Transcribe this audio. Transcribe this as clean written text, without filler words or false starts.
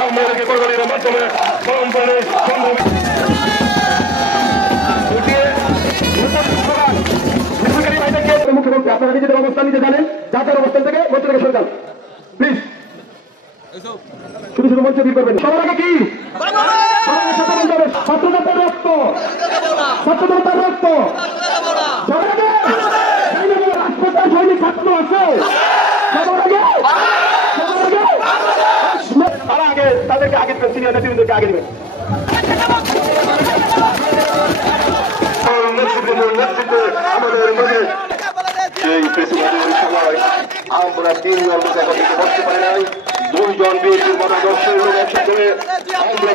আমাদেরকে কোরবানির মাধ্যমে আপনারা নিজেদের অবস্থান নিতে জানেন, যাদের অবস্থান থেকে মঞ্চ থেকে সরে যান প্লিজ। শুধু শুধু মঞ্চ ভিড় করবেন। সবার আগে কি ছাত্রদের রক্ত, ছাত্রদের রক্ত সবার আগে হাসপাতাল সৈনিক ছাত্র আছে সবার আগে, তারা আগে তাদেরকে আগে দেবেন, সিনিয়র নেতৃবৃন্দকে আগে দেবেন। আমাদের মধ্যে সেই প্রেসিডেন্টের সময় আমরা 3 জন বসতে পারি নাই, 2 জন বিএনপির মতাদর্শের লোক একসাথে আমরা